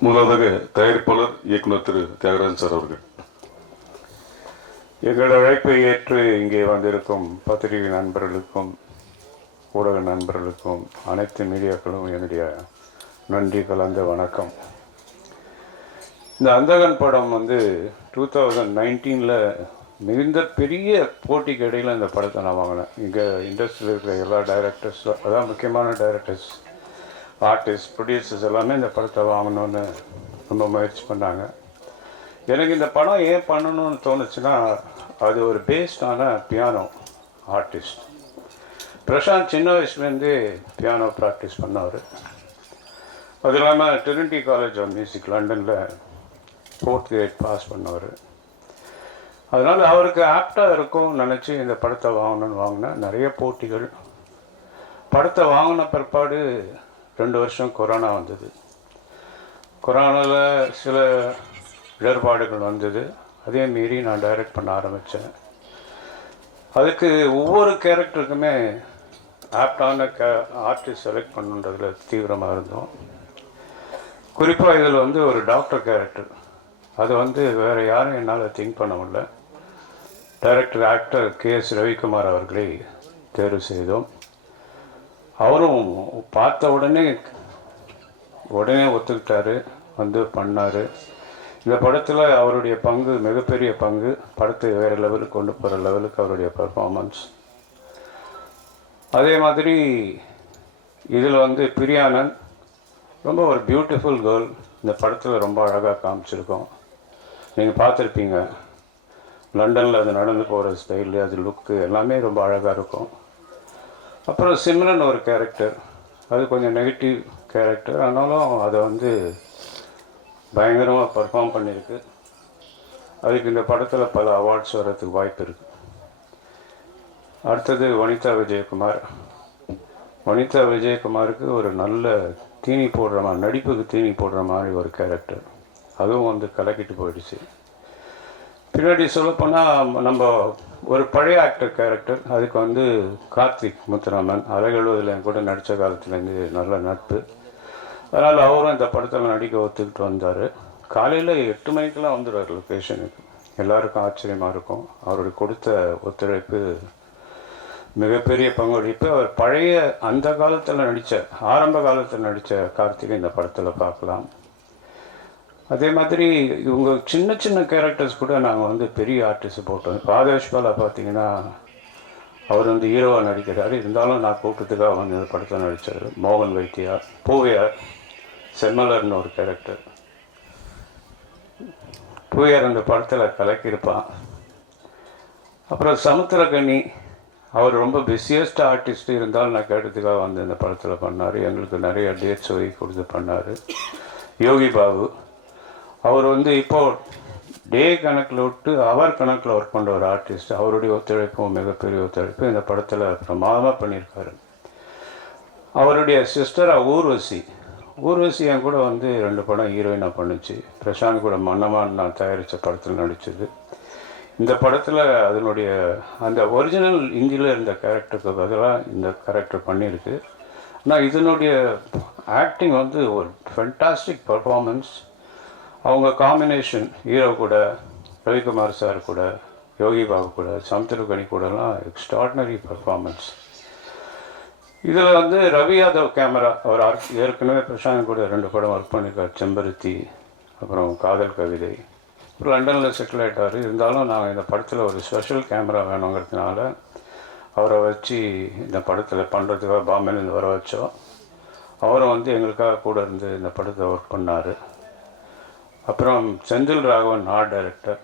முதலாவதாக தயாரிப்பாளர் இயக்குனர் திரு தியாகராஜன் சார் அவர்கள். எங்கள் அழைப்பை ஏற்று இங்கே வந்திருக்கும் பத்திரிகை நண்பர்களுக்கும் ஊடக நண்பர்களுக்கும் அனைத்து மீடியாக்களும் என்னுடைய நன்றி கலந்த வணக்கம். இந்த அந்தகன் படம் 2019 மிகுந்த பெரிய போட்டிக்கு இடையில் இந்த படத்தை நான் வாங்கினேன். இங்கே இண்டஸ்ட்ரியில் இருக்கிற எல்லா டைரக்டர்ஸ், அதான் முக்கியமான டைரக்டர்ஸ், ஆர்டிஸ்ட், ப்ரொடியூசர்ஸ் எல்லாமே இந்த படத்தை வாங்கணுன்னு ரொம்ப முயற்சி பண்ணாங்க. எனக்கு இந்த படம் ஏன் பண்ணணும்னு தோணுச்சுன்னா, அது ஒரு பேஸ்டான பியானோ ஆர்டிஸ்ட். பிரசாந்த் சின்ன வயசுலேருந்தே பியானோ ப்ராக்டிஸ் பண்ணவர். அது இல்லாமல் ட்ரினிட்டி காலேஜ் ஆஃப் மியூசிக் லண்டனில் 4th grade பாஸ் பண்ணவர். அதனால் அவருக்கு ஆப்டாக இருக்கும்னு நினச்சி இந்த படத்தை வாங்கணும்னு வாங்கினேன். நிறைய போட்டிகள். படத்தை வாங்கின பிற்பாடு 2 வருஷம் கொரோனா வந்தது. கொரோனாவில் சில இடர்பாடுகள் வந்தது. அதே மீறி நான் டைரக்ட் பண்ண ஆரம்பித்தேன். அதுக்கு ஒவ்வொரு கேரக்டருக்குமே ஆப்டான ஆர்டிஸ்ட் செலக்ட் பண்ணுன்றதில் தீவிரமாக இருந்தோம். குறிப்பாக இதில் ஒரு டாக்டர் கேரக்டர், அது வேறு யாரும் என்னால் திங்க் பண்ண முடியல. டைரக்டர் ஆக்டர் KS ரவிக்குமார் அவர்களை தேர்வு செய்தோம். அவரும் பார்த்த உடனே ஒத்துக்கிட்டாரு, பண்ணார். இந்த படத்தில் அவருடைய பங்கு மிகப்பெரிய பங்கு. படத்தை வேறு லெவலுக்கு கொண்டு போகிற லெவலுக்கு அவருடைய பர்ஃபார்மன்ஸ். அதே மாதிரி இதில் பிரியானன் ரொம்ப ஒரு பியூட்டிஃபுல் கேர்ள். இந்த படத்தில் ரொம்ப அழகாக காமிச்சிருக்கோம். நீங்கள் பார்த்துருப்பீங்க, லண்டனில் அது நடந்து போகிற ஸ்டைலு, அது லுக்கு எல்லாமே ரொம்ப அழகாக இருக்கும். அப்புறம் சிம்ரன் ஒரு கேரக்டர், அது கொஞ்சம் நெகட்டிவ் கேரக்டர், ஆனாலும் அதை பயங்கரமாக பர்ஃபார்ம் பண்ணியிருக்கு. அதுக்கு இந்த படத்தில் பல அவார்ட்ஸ் வர்றதுக்கு வாய்ப்பு இருக்குது. அடுத்தது வனிதா விஜயகுமார். வனிதா விஜயகுமாருக்கு ஒரு நல்ல தீனி போடுற மாதிரி, நடிப்புக்கு தீனி போடுற மாதிரி ஒரு கேரக்டர், அதுவும் கலக்கிட்டு போயிடுச்சு. பின்னாடி சொல்லப்போனால் நம்ம ஒரு பழைய ஆக்டர் கேரக்டர், அதுக்கு கார்த்திக் முத்துராமன் அலைகழுவதில் என் கூட நடித்த காலத்துலேருந்து நல்ல நட்பு. அதனால் அவரும் இந்த படத்தில் நடிக்க ஒத்துக்கிட்டு வந்தார். காலையில் 8 மணிக்கெலாம் வந்துடுவார் லொக்கேஷனுக்கு. எல்லாருக்கும் ஆச்சரியமாக இருக்கும். அவருடைய கொடுத்த ஒத்துழைப்பு மிகப்பெரிய பங்களிப்பு. அவர் பழைய அந்த காலத்தில் ஆரம்ப காலத்தில் நடித்த கார்த்திகை இந்த படத்தில் பார்க்கலாம். அதே மாதிரி இவங்க சின்ன சின்ன கேரக்டர்ஸ் கூட நாங்கள் பெரிய ஆர்டிஸ்ட் போட்டோம். ராதேஷ் பாலா பார்த்தீங்கன்னா அவர் ஹீரோவாக நடிக்கிறார். இருந்தாலும் நான் கூட்டத்துக்காக இந்த படத்தில் நடித்தார். மோகன் வைத்தியார், பூவையார், செம்மலர்னு ஒரு கேரக்டர். பூவையார் அந்த படத்தில் கலக்கியிருப்பான். அப்புறம் சமுத்திரகனி, அவர் ரொம்ப பிஸியஸ்ட் ஆர்டிஸ்ட், இருந்தாலும் நான் கேட்டதுக்காக இந்த படத்தில் பண்ணார். எங்களுக்கு நிறைய டேட்ஸ் ஒதுக்கி கொடுத்து பண்ணார். யோகி பாபு, அவர் இப்போது டே கணக்கில் விட்டு அவர் கணக்கில் ஒர்க் பண்ணுற ஒரு ஆர்டிஸ்ட். அவருடைய ஒத்துழைப்பும் மிகப்பெரிய ஒத்துழைப்பு. இந்த படத்தில் பிரமாதமாக பண்ணியிருக்காரு. அவருடைய சிஸ்டராக ஊர்வசி என் கூட 2 படம் ஹீரோயினாக பண்ணிச்சு. பிரசாந்த் கூட மன்னமான் நான் தயாரித்த படத்தில் நடித்தது. இந்த படத்தில் அதனுடைய அந்த ஒரிஜினல் இந்தியில் இருந்த கேரக்டருக்கு பதிலாக இந்த கேரக்டர் பண்ணியிருக்கு. ஆனால் இதனுடைய ஆக்டிங் ஒரு ஃபென்டாஸ்டிக் பர்ஃபார்மன்ஸ். அவங்க காம்பினேஷன் ஹீரோ கூட, ரவிக்குமார் சார் கூட, யோகி பாபு கூட, சமுத்திரகனி கூடலாம் எக்ஸ்ட்ராடினரி பர்ஃபார்மன்ஸ். இதில் ரவி யாதவ் கேமரா, அவர் ஏற்கனவே பிரசாந்த் கூட 2 படம் ஒர்க் பண்ணியிருக்கார். செம்பருத்தி, அப்புறம் காதல் கவிதை. லண்டனில் செட்டில் ஆகிட்டார். இருந்தாலும் நாங்கள் இந்த படத்தில் ஒரு ஸ்பெஷல் கேமரா வேணுங்கிறதுனால அவரை வச்சு இந்த படத்தில் பண்ணுறதுக்காக பாம்பேலேருந்து வர வச்சோம். அவரும் எங்களுக்காக கூட இருந்து இந்த படத்தை ஒர்க் பண்ணார். அப்புறம் செந்தில் ராகவன் ஆர்ட் டைரக்டர்.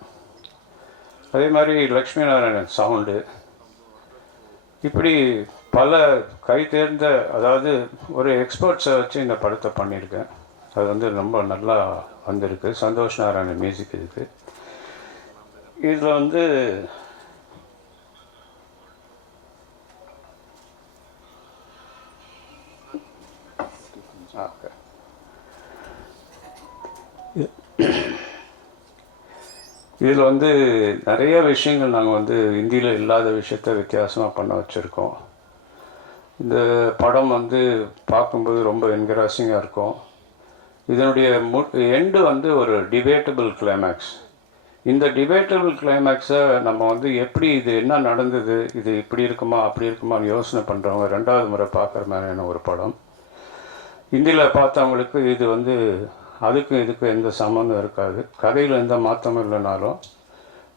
அதே மாதிரி லக்ஷ்மி நாராயணன் சவுண்டு. இப்படி பல கை தேர்ந்த, அதாவது ஒரு எக்ஸ்பர்ட்ஸை வச்சு இந்த படத்தை பண்ணியிருக்கேன். அது ரொம்ப நல்லா வந்திருக்கு. சந்தோஷ் நாராயணன் மியூசிக் இருக்குது. இதில் இதில் வந்து நிறைய விஷயங்கள் நாங்கள் வந்து இந்தியில் இல்லாத விஷயத்த வித்தியாசமாக பண்ண வச்சுருக்கோம். இந்த படம் வந்து பார்க்கும்போது ரொம்ப என்கரேஜிங்காக இருக்கும். இதனுடைய எண்டு வந்து ஒரு டிபேட்டபிள் கிளைமேக்ஸ். இந்த டிபேட்டபிள் கிளைமேக்ஸை நம்ம வந்து எப்படி இது என்ன நடந்தது, இது இப்படி இருக்குமா அப்படி இருக்குமான்னு யோசனை பண்ணுறவங்க ரெண்டாவது முறை பார்க்குற மாதிரியான ஒரு படம். இந்தியில் பார்த்தவங்களுக்கு இது வந்து அதுக்கும் இதுக்கும் எந்த சம்மந்தம் இருக்காது. கதையில் எந்த மாற்றமும் இல்லைனாலும்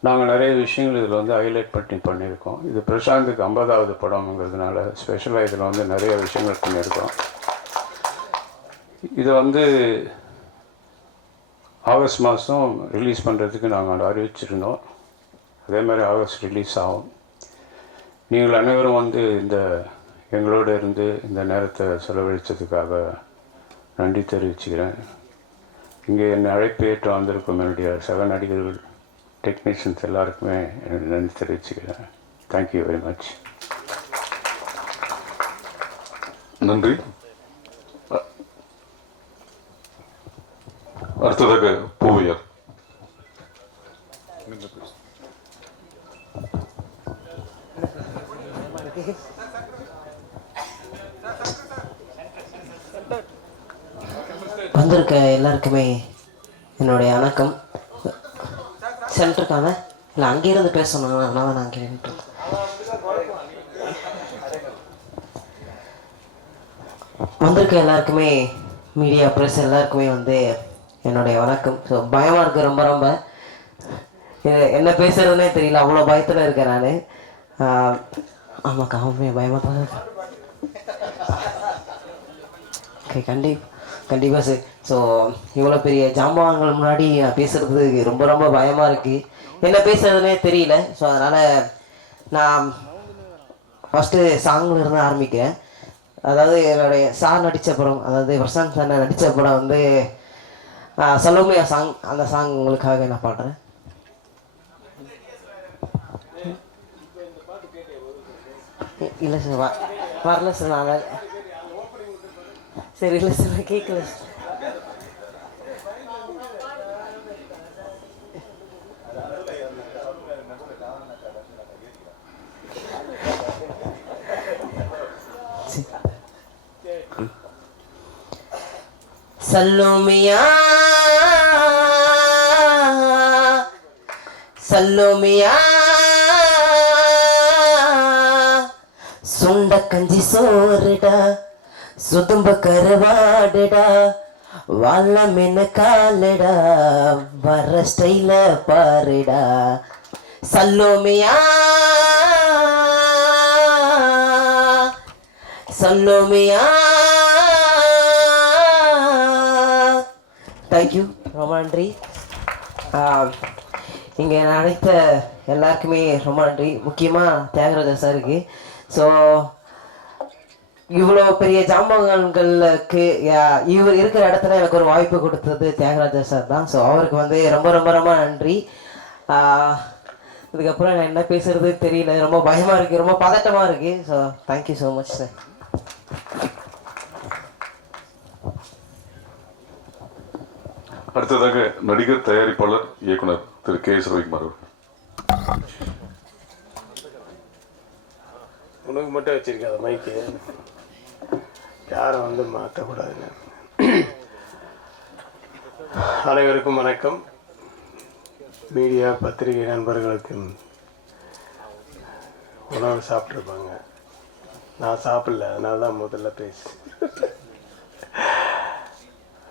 நாங்கள் நிறைய விஷயங்கள் இதில் வந்து ஹைலைட் பண்ணியிருக்கோம். இது பிரசாந்துக்கு 50வது படம்ங்கிறதுனால ஸ்பெஷலாக இதில் வந்து நிறைய விஷயங்கள் பண்ணியிருக்கோம். இதை வந்து ஆகஸ்ட் மாதம் ரிலீஸ் பண்ணுறதுக்கு நாங்கள் அறிவிச்சிருந்தோம். அதே மாதிரி ஆகஸ்ட் ரிலீஸ் ஆகும். நீங்கள் அனைவரும் வந்து எங்களோடு இருந்து இந்த நேரத்தை செலவழித்ததுக்காக நன்றி தெரிவிச்சுக்கிறேன். இங்கே என்னை அழைப்பு ஏற்று வந்திருக்கும் என்னுடைய சக நடிகர்கள், டெக்னீஷியன்ஸ் எல்லாருக்குமே எனக்கு நன்றி தெரிவிச்சுக்கிறேன். Thank you very much. நன்றி. அடுத்ததாக பூவையர். வந்திருக்க எல்லாருக்குமே என்னுடைய வணக்கம். சென்டருக்காக இல்லை அங்கே இருந்து பேசணும், அதனால நான் அங்கே நின்று. வந்திருக்க எல்லாருக்குமே மீடியா ப்ரெஸ் எல்லாருக்குமே வந்து என்னுடைய வணக்கம். ஸோ பயமாக இருக்குது, ரொம்ப ரொம்ப என்ன பேசுகிறதுனே தெரியல, அவ்வளோ பயத்தில் இருக்கேன் நான். ஆமாக்கா, அவமே பயமாக தான் இருக்கு. ஓகே, கண்டிப்பாக சார். ஸோ இவ்வளோ பெரிய ஜாம்பவான்கள் முன்னாடி நான் பேசுகிறது ரொம்ப ரொம்ப பயமாக இருக்குது, என்ன பேசுகிறதுனே தெரியல. ஸோ அதனால் நான் ஃபஸ்ட்டு சாங்கில் இருந்து ஆரம்பிக்கிறேன். அதாவது என்னுடைய சார் நடித்த படம், அதாவது பிரசாந்த் சார் நடித்த படம் வந்து சலோமியா சாங். அந்த சாங் உங்களுக்காக நான் பாடுறேன். இல்லை சார், வரல சார், நான் சரி இல்லை சார், நான் கேட்கல சார். சல்லோமியா சல்லோமியா சுண்ட கஞ்சி சோறுடா, சுதும்ப கருவாடுடா, வாழ மீன காலடா, வர ஸ்டைல பாருடா. சல்லோமியா சல்லோமியா. தேங்க்யூ, ரொம்ப நன்றி. இங்கே அழைத்த எல்லாருக்குமே ரொம்ப நன்றி, முக்கியமாக தியாகராஜா சாருக்கு. ஸோ இவ்வளோ பெரிய ஜாம்பவான்களுக்கு இவர் இருக்கிற இடத்துல எனக்கு ஒரு வாய்ப்பு கொடுத்தது தியாகராஜா சார் தான். ஸோ அவருக்கு வந்து ரொம்ப ரொம்ப ரொம்ப நன்றி. இதுக்கப்புறம் நான் என்ன பேசுறது தெரியல, ரொம்ப பயமாக இருக்குது, ரொம்ப பதட்டமாக இருக்குது. So thank you so much sir. அடுத்ததாக நடிகர், தயாரிப்பாளர், இயக்குனர் திரு கே. ரவிக்குமார் அவர்கள். உனக்கு மட்டும் வச்சிருக்காத மைக்கு, யாரும் வந்து மாற்றக்கூடாதுங்க. அனைவருக்கும் வணக்கம். மீடியா பத்திரிகை நண்பர்களுக்கு உணவு சாப்பிட்ருப்பாங்க, நான் சாப்பிடல, அதனால தான் முதல்ல பேசு.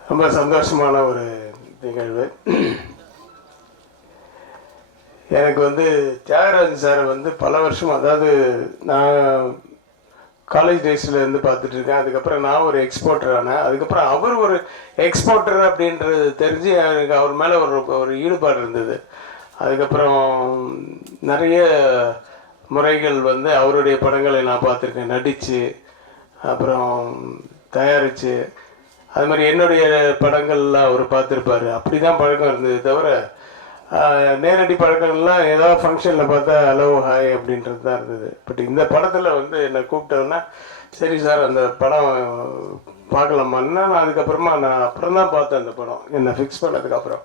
ரொம்ப சந்தோஷமான ஒரு நிகழ்வு. எனக்கு வந்து தியாகராஜன் சார் வந்து பல வருஷம், அதாவது நான் காலேஜ் டேஸில் இருந்து பார்த்துட்ருக்கேன். அதுக்கப்புறம் நான் ஒரு எக்ஸ்போர்ட்டர் ஆனேன். அதுக்கப்புறம் அவர் ஒரு எக்ஸ்போர்ட்டர் அப்படின்றது தெரிஞ்சு எனக்கு அவர் மேலே ஒரு ஈடுபாடு இருந்தது. அதுக்கப்புறம் நிறைய முறைகள் வந்து அவருடைய படங்களை நான் பார்த்துருக்கேன், நடித்து அப்புறம் தயாரித்து. அது மாதிரி என்னுடைய படங்கள்லாம் அவர் பார்த்துருப்பார். அப்படி தான் பழக்கம் இருந்தது தவிர நேரடி பழக்கங்கள்லாம் ஏதாவது ஃபங்க்ஷனில் பார்த்தா ஹலோ ஹாய் அப்படின்றது தான் இருந்தது. பட் இந்த படத்தில் வந்து என்னை கூப்பிட்டோன்னா சரி சார் அந்த படம் பார்க்கலாமான்னா, நான் அதுக்கப்புறமா நான் அப்புறம் தான் பார்த்தேன் அந்த படம், என்னை ஃபிக்ஸ் பண்ணதுக்கப்புறம்.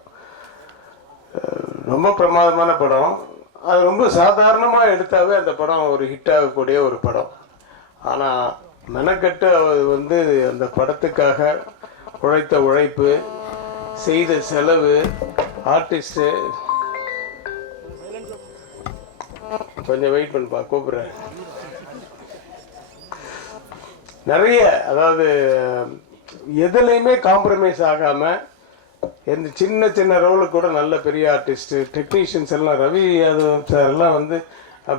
ரொம்ப பிரமாதமான படம். அது ரொம்ப சாதாரணமாக எடுத்தாவே அந்த படம் ஒரு ஹிட் ஆகக்கூடிய ஒரு படம். ஆனால் மெனக்கட்டு அவர் வந்து அந்த படத்துக்காக உழைத்த உழைப்பு, செய்த செலவு, ஆர்டிஸ்ட்டு. கொஞ்சம் வெயிட் பண்ணுப்பா, கூப்பிட்றேன். நிறைய, அதாவது எதுலையுமே காம்ப்ரமைஸ் ஆகாமல் எந்த சின்ன சின்ன ரோலுக்கு கூட நல்ல பெரிய ஆர்டிஸ்ட்டு, டெக்னீஷியன்ஸ் எல்லாம் ரவி யாதவ் சார்லாம் வந்து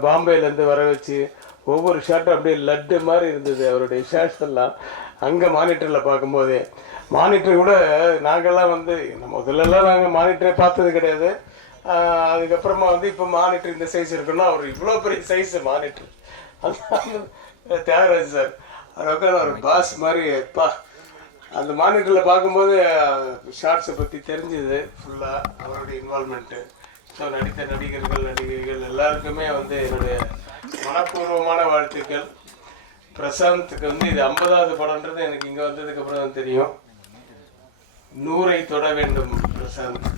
பாம்பேலேருந்து வர வச்சு ஒவ்வொரு ஷாட்டும் அப்படியே லட்டு மாதிரி இருந்தது அவருடைய ஷாட்ஸ் எல்லாம். அங்கே மானிட்டரில் பார்க்கும்போதே, மானிட்டர் கூட நாங்கள்லாம் வந்து முதல்லலாம் நாங்கள் மானிட்டரை பார்த்தது கிடையாது. அதுக்கப்புறமா வந்து இப்போ மானிட்டர் இந்த சைஸ் இருக்குன்னா அவர் இவ்வளோ பெரிய சைஸு மானிட்டர். அந்த தியாகராஜ் சார் அவர் ஒரு பாஸ் மாதிரி எப்பா அந்த மானிட்டரில் பார்க்கும்போது ஷார்ட்ஸை பற்றி தெரிஞ்சுது ஃபுல்லாக அவருடைய இன்வால்மெண்ட்டு. ஸோ நடித்த நடிகர்கள் நடிகைகள் எல்லாருக்குமே வந்து என்னுடைய மனப்பூர்வமான வாழ்த்துக்கள். பிரசாந்துக்கு வந்து இது 50வது படம்ன்றது எனக்கு இங்கே வந்ததுக்கப்புறம் தான் தெரியும். 100ஐ தொட வேண்டும் பிரசாந்த்.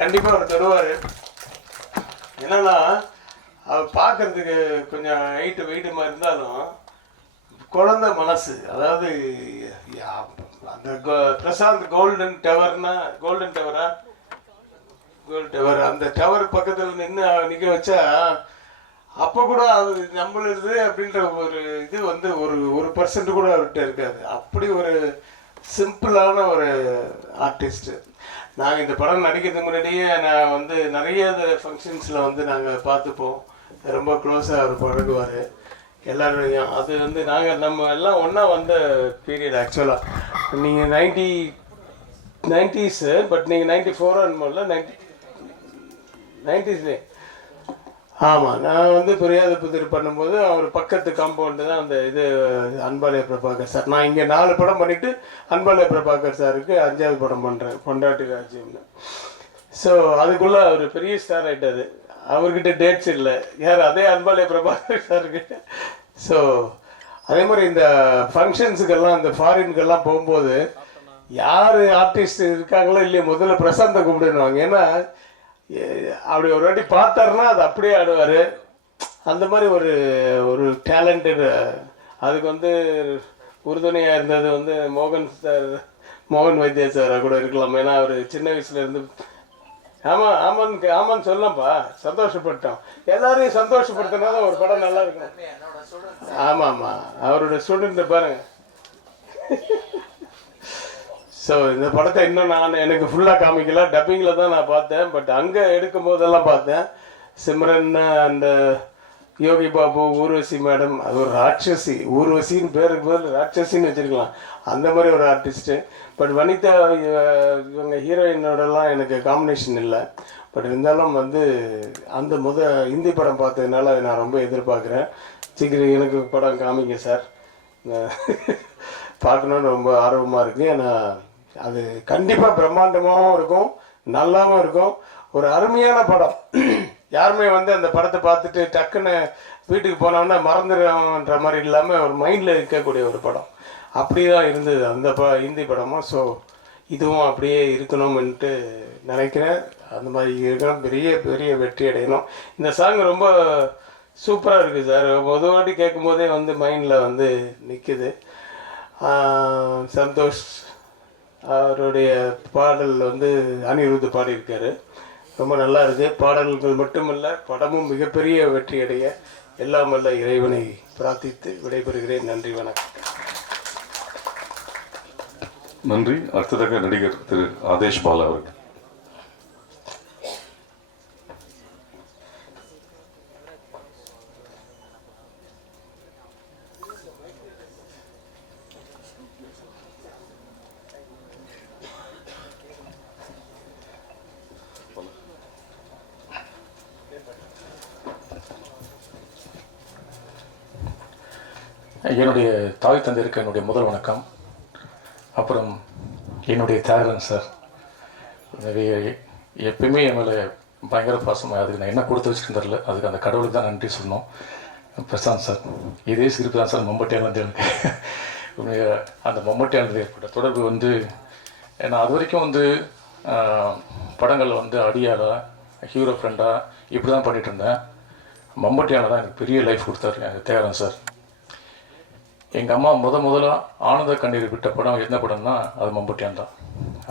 கண்டிப்பாக அவர் தொடுவார். என்னன்னா அவர் பார்க்கறதுக்கு கொஞ்சம் ஹைட்டு வெயிட்டுமா இருந்தாலும் குழந்தை மனசு. அதாவது அந்த பிரசாந்த் கோல்டன் டவர்னா, கோல்டன் டவரா, கோல்டன் டவர், அந்த டவர் பக்கத்தில் நிற்க வச்சா அப்போ கூட அது நம்மளுது அப்படின்ற ஒரு இது வந்து ஒரு பர்சன்ட் கூட அவர்கிட்ட இருக்காது. அப்படி ஒரு சிம்பிளான ஒரு ஆர்டிஸ்ட்டு. நாங்கள் இந்த படம் நடிக்கிறதுக்கு முன்னாடியே நான் வந்து நிறைய ஃபங்க்ஷன்ஸில் வந்து நாங்கள் பார்த்துப்போம். ரொம்ப க்ளோஸாக அவர் பழகுவார் எல்லாரையும். அது வந்து நாங்கள் நம்ம எல்லாம் ஒன்றா வந்த பீரியட். ஆக்சுவலாக நீங்கள் 90s, பட் நீங்கள் 94 90ஸ்லே. ஆமாம், நான் வந்து புரியாத புதிர் பண்ணும்போது அவர் பக்கத்து காம்பவுண்டு தான் அந்த இது அன்பாலய பிரபாகர் சார். நான் இங்கே 4 படம் பண்ணிவிட்டு அன்பாலய பிரபாகர் சாருக்கு 5வது படம் பண்ணுறேன், பொண்டாட்டி ராஜ்யம்னு. ஸோ அதுக்குள்ளே அவர் பெரிய ஸ்டார் ஆகிட்டார். அவர்கிட்ட டேட்ஸ் இல்லை, யார் அதே அன்பாலய பிரபாகர் சார்கிட்ட. ஸோ அதே மாதிரி இந்த ஃபங்க்ஷன்ஸுக்கெல்லாம் இந்த ஃபாரின்கெல்லாம் போகும்போது யார் ஆர்டிஸ்ட் இருக்காங்களோ இல்லையோ முதல்ல பிரசாந்தை கூப்பிடுவாங்க. ஏன்னா அப்படி ஒரு வாட்டி பார்த்தாருன்னா அது அப்படியே ஆடுவார். அந்த மாதிரி ஒரு டேலண்டட். அதுக்கு வந்து உறுதுணையாக இருந்தது வந்து மோகன் வைத்தியா சாராக கூட இருக்கலாம். ஏன்னா அவர் சின்ன வயசுலேருந்து ஆமான்னு சொல்லலாம்ப்பா, சந்தோஷப்பட்டோம். எல்லாரையும் சந்தோஷப்படுத்தினா தான் ஒரு படம் நல்லா இருக்கும். ஆமாம், அவரோட ஸ்டூடெண்ட்டை பாருங்க. ஸோ இந்த படத்தை இன்னும் எனக்கு ஃபுல்லாக காமிக்கல, டப்பிங்கில் தான் நான் பார்த்தேன். பட் அங்கே எடுக்கும் போதெல்லாம் பார்த்தேன். சிம்ரன் அண்ட் யோகி பாபு, ஊர்வசி மேடம், அது ஒரு ராட்சசி. ஊர்வசின்னு பேருக்கு பதில் ராட்சசின்னு வச்சுருக்கலாம், அந்த மாதிரி ஒரு ஆர்டிஸ்ட்டு. பட் வனிதா இவங்க ஹீரோயினோடலாம் எனக்கு காம்பினேஷன் இல்லை. பட் இருந்தாலும் வந்து அந்த ஹிந்தி படம் பார்த்ததுனால நான் ரொம்ப எதிர்பார்க்குறேன். சீக்கிரம் எனக்கு படம் காமிங்க சார், பார்க்கணுன்னு ரொம்ப ஆர்வமாக இருக்குது. ஏன்னா அது கண்டிப்பாக பிரம்மாண்டமாகவும் இருக்கும், நல்லாவும் இருக்கும். ஒரு அருமையான படம். யாருமே வந்து அந்த படத்தை பார்த்துட்டு டக்குன்னு வீட்டுக்கு போனோம்னா மறந்துடுன்ற மாதிரி இல்லாமல் ஒரு மைண்டில் இருக்கக்கூடிய ஒரு படம். அப்படி தான் இருந்தது அந்த ஹிந்தி படமும். ஸோ இதுவும் அப்படியே இருக்கணும்ன்ட்டு நினைக்கிறேன். அந்த மாதிரி இருக்கணும், பெரிய பெரிய வெற்றி அடையணும். இந்த சாங் ரொம்ப சூப்பராக இருக்குது சார். முதல் வாட்டி கேட்கும் போதே வந்து மைண்டில் வந்து நிற்குது. சந்தோஷ் அவருடைய பாடல் வந்து அனிருத் பாடியிருக்காரு, ரொம்ப நல்லா இருக்குது. பாடல்கள் மட்டுமல்ல, படமும் மிகப்பெரிய வெற்றி அடைய எல்லாம் வல்ல இறைவனை பிரார்த்தித்து விடைபெறுகிறேன். நன்றி, வணக்கம். நன்றி. அடுத்ததாக நடிகர் திரு ஆதேஷ் பாலா அவர்கள். என்னுடைய தாய் தந்தையருக்கு என்னுடைய முதல் வணக்கம். அப்புறம் என்னுடைய தியாகராஜன் சார், எப்பயுமே என் மேலே பயங்கர பாசமாக, அதுக்கு நான் என்ன கொடுத்து வச்சுட்டு தெரில, அதுக்கு அந்த கடவுளுக்கு தான் நன்றி சொல்லணும். பிரசாந்த் சார், இதே சிரிப்பு தான் சார் மம்மட்டியானது எனக்கு. அந்த மம்மட்டியானது ஏற்பட்ட தொடர்பு வந்து, ஏன்னா அது வரைக்கும் வந்து படங்களில் வந்து அடியாரா ஹீரோ ஃப்ரெண்டாக இப்படி தான் பண்ணிகிட்டு இருந்தேன். மம்பட்டியால் தான் எனக்கு பெரிய லைஃப் கொடுத்தாரு எனக்கு தியாகராஜன் சார். எங்கள் அம்மா முதல்ல ஆனந்த கண்ணீர் விட்ட படம் என்ன படம்னா அது மம்பட்டியான் தான்.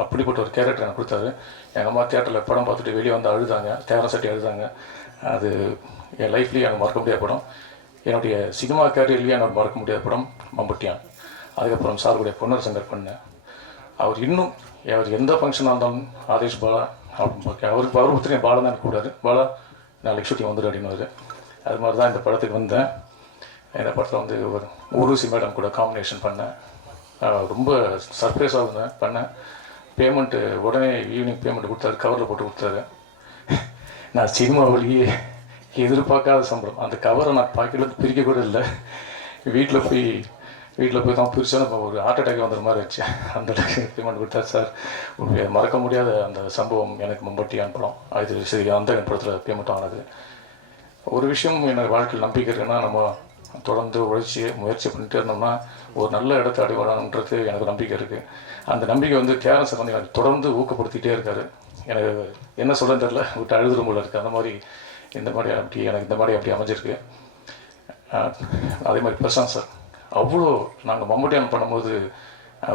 அப்படிப்பட்ட ஒரு கேரக்டர் எனக்கு கொடுத்தாரு. எங்கள் அம்மா தியேட்டரில் படம் பார்த்துட்டு வெளியே வந்து அழுதாங்க, தியாகராஜன் சார்ட்டி அழுதாங்க. அது என் லைஃப்லேயே எனக்கு மறக்க முடியாத படம். என்னுடைய சினிமா கேரியர்லேயே எனக்கு மறக்க முடியாத படம் மம்பட்டியான். அதுக்கப்புறம் சாருடைய பொன்னர் சங்கர் பண்ணேன். அவர் இன்னும் அவர் எந்த ஃபங்க்ஷனாக இருந்தாலும் ஆதேஷ் பாலா அவருக்கு அவர் ஒருத்தர் பாலா தான் எனக்கு கூடாது, பாலா நாளைக்கு ஷூட்டிங் வந்துடு அப்படின்னு. அது மாதிரி தான் இந்த படத்துக்கு வந்தேன். இந்த படத்தில் வந்து ஒரு ஊர்வசி மேடம் கூட காம்பினேஷன் பண்ணேன். ரொம்ப சர்ப்ரைஸாக இருந்தேன் பண்ணேன். பேமெண்ட்டு உடனே ஈவினிங் பேமெண்ட் கொடுத்தாரு, கவரில் போட்டு கொடுத்தாரு. நான் சினிமாவிலேயே எதிர்பார்க்காத சம்பளம். அந்த கவரை நான் பாக்கெட்லேருந்து பிரிக்க கூட இல்லை. வீட்டில் போய் தான் பிரிச்சோன்னு ஒரு ஹார்ட் அட்டாக் வந்துற மாதிரி இருந்துச்சு. அந்த பேமெண்ட் கொடுத்தாரு சார். மறக்க முடியாத அந்த சம்பவம் எனக்கு மம்பட்டியான் படம். அது சரி அந்த படத்தில் பேமெண்ட் ஆனது. ஒரு விஷயம் எனக்கு வாழ்க்கையில் நம்பிக்கை இருக்குன்னா, நம்ம தொடர்ந்து முயற்சி பண்ணிட்டு இருந்தோம்னா ஒரு நல்ல இடத்தை அடைவானன்றது எனக்கு நம்பிக்கை இருக்குது. அந்த நம்பிக்கை வந்து தியாகராஜன் சார் வந்து எனக்கு தொடர்ந்து ஊக்கப்படுத்திகிட்டே இருக்காரு. எனக்கு என்ன சொல்லுன்னு தெரியல, விட்டு அழுதுற போல இருக்குது. அந்த மாதிரி எனக்கு இந்த மாதிரி அப்படி அமைஞ்சிருக்கு. அதே மாதிரி பிரசாந்த் சார் அவ்வளோ நாங்கள் மம்பட்டியான் பண்ணும்போது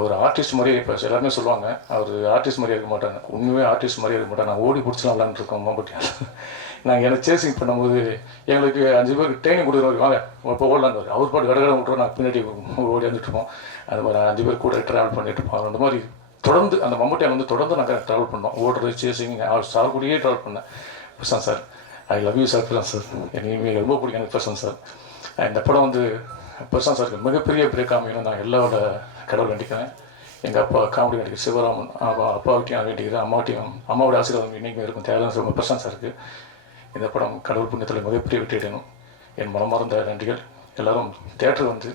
ஒரு ஆர்டிஸ்ட் மாதிரியே, இப்போ எல்லாருமே சொல்லுவாங்க அவர் ஆர்டிஸ்ட் மாதிரியே இருக்க மாட்டாங்க. உண்மையே ஆர்டிஸ்ட் மாதிரியே இருக்க மாட்டாங்க. நான் ஓடி பிடிச்சலாம் விளாண்டுருக்கோம் மம்பட்டியான். நாங்கள் எனக்கு சேசிங் பண்ணும்போது எங்களுக்கு 5 பேருக்கு ட்ரைனிங் கொடுக்குறவங்க வாங்க இப்போ ஓடலான்னு அவர் பாட்டு கடை விட்டுருவோம், நான் பின்னாடி ஓடி வந்துட்டுருப்போம். அது மாதிரி 5 பேர் கூட ட்ராவல் பண்ணிட்டு இருப்போம். அந்த மாதிரி தொடர்ந்து அந்த மம்பட்டியான் வந்து தொடர்ந்து நாங்கள் ட்ராவல் பண்ணோம். ஓடுறது சேசிங் சார் கூடயே ட்ராவல் பண்ணேன். Prashanth sir I love you sir. Prashanth sir எனக்கு ரொம்ப பிடிக்கும் எனக்கு பிரசாந்த் சார். இந்த படம் வந்து பிரசாந்த் சாருக்கு மிகப்பெரிய பிரேக் அமையணும் நான் எல்லாரோட கடவுள் வேண்டிக்கிறேன். எங்கள் அப்பா காமெடி நடிகர் சிவராமன் அப்பாவிட்டையும் நான் வேண்டிக்கிறேன், அம்மாவோட ஆசீர்வாதம் இன்றைக்கும் இருக்கும். தியாகராஜன் பிரசாந்த் சாருக்கு இந்த படம் கடவுள் புண்ணியத்தில் மிகப்பெரிய வெற்றியிடணும். என் மனமார்ந்த நன்றிகள். எல்லோரும் தேட்டர் வந்து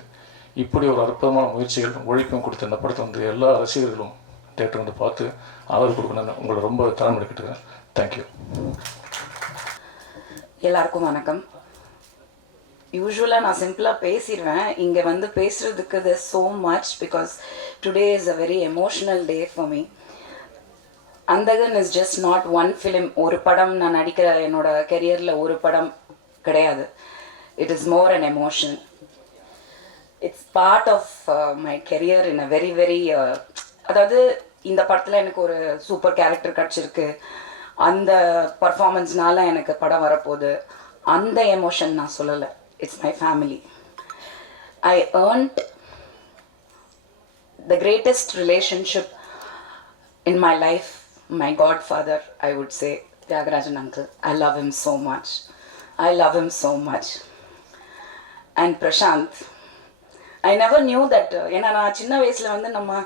இப்படி ஒரு அற்புதமான முயற்சிகள் உழைப்பும் கொடுத்த இந்த படத்தை வந்து எல்லா ரசிகர்களும் தேட்டர் வந்து பார்த்து ஆதரவு கொடுக்கணும்னு உங்களை ரொம்ப தலைமுறை கேட்டுக்கிறேன். தேங்க்யூ. எல்லாருக்கும் வணக்கம். யூஸ்வலாக நான் சிம்பிளாக பேசிடுவேன். இங்கே வந்து பேசுகிறதுக்கு there's so much because today is a very emotional day for me. Andhagan is just not one film. ஒரு படம் நான் நடிக்கிற என்னோட கெரியரில் ஒரு படம் கிடையாது. It is more an emotion. It's part of my career in a very very அதாவது இந்த படத்தில் எனக்கு ஒரு சூப்பர் கேரக்டர் கிடச்சிருக்கு, அந்த பர்ஃபார்மன்ஸ்னால எனக்கு படம் வரப்போகுது, அந்த எமோஷன் நான் சொல்லலை. It's my family. I earned the greatest relationship in my life. My godfather, I would say, Tyagarajan uncle. I love him so much. I love him so much. And Prashanth, I never knew that. ஏன்னா நான் சின்ன வயசில் வந்து நம்ம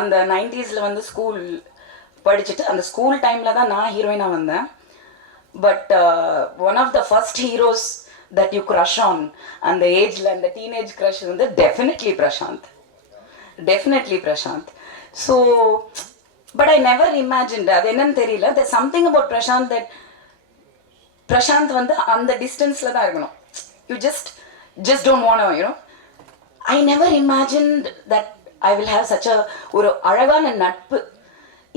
அந்த 90s வந்து school படிச்சுட்டு அந்த ஸ்கூல் டைமில் தான் நான் ஹீரோயினாக வந்தேன். But one of the first heroes that you crush on அந்த ஏஜில், அந்த டீனேஜ் க்ரஷ் வந்து definitely Prashanth. So but I never imagined, அது என்னன்னு தெரியல, there's something about பிரசாந்த் வந்து அந்த டிஸ்டன்ஸில் தான் இருக்கணும். You just don't want to, you know. I never imagined that I will have such a ஒரு அழகான நட்பு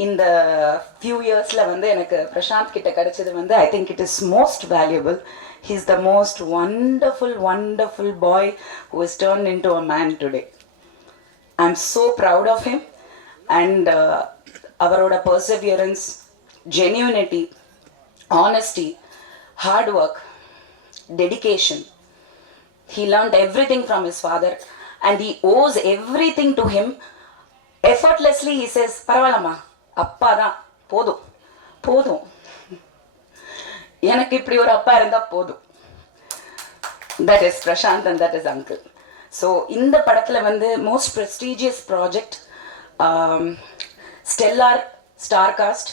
இந்த few yearsல வந்து எனக்கு பிரசாந்த் கிட்ட கிடைச்சது வந்து I think it is most valuable. He's the most wonderful boy who has turned into a man today. I'm so proud of him. And அவரோட perseverance, genuinity, honesty, hard work, dedication. He learned everything from his father and he owes everything to him. Effortlessly he says, பரவாயில்லம்மா, அப்பா தான், போதும் எனக்கு இப்படி ஒரு அப்பா இருந்தால் போதும். That is Prashanth and that is uncle. So இந்த படத்தில் வந்து most prestigious project, stellar star cast,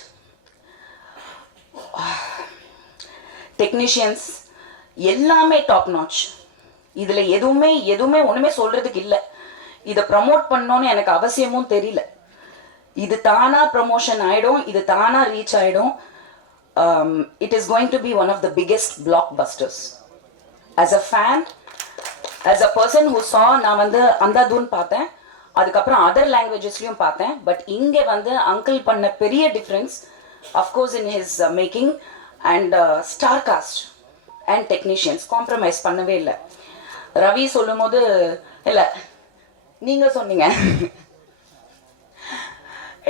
technicians எல்லாமே டாப் நாச். இதில் எதுவுமே ஒன்றுமே சொல்கிறதுக்கு இல்லை. இதை ப்ரமோட் பண்ணோன்னு எனக்கு அவசியமும் தெரியல. இது தானாக ப்ரமோஷன் ஆகிடும், இது தானாக ரீச் ஆகிடும். It is going to be one of the biggest blockbusters. As a fan, as a person who saw, நான் வந்து அந்தாதூன் பார்த்தேன், அதுக்கப்புறம் அதர் லாங்குவேஜஸ்லையும் பார்த்தேன். பட் இங்கே வந்து அங்கிள் பண்ண பெரிய difference, of course in his making and star cast and technicians compromise பண்ணவே இல்லை. ரவி சொல்லும் போது இல்லை நீங்கள் சொன்னீங்க